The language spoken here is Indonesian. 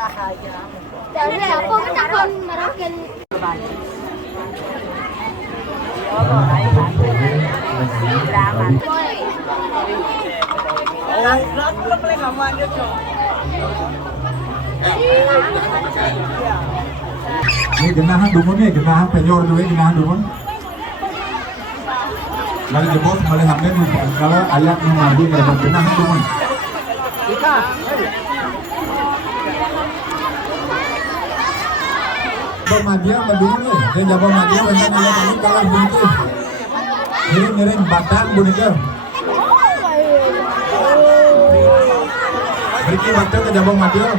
Dari apa kita kon merakin Ini genahan dumun nih, genahan penyor dulu genahan dumun. Lalu jebos mulai hamil kalau ayat mengadu dapat genahan dumun. Bermadia berdua nih, dia jawab bermadia dengan ayat ini kalau buntu. Ngiring batang bunike. Beriki batang ke jabang madia.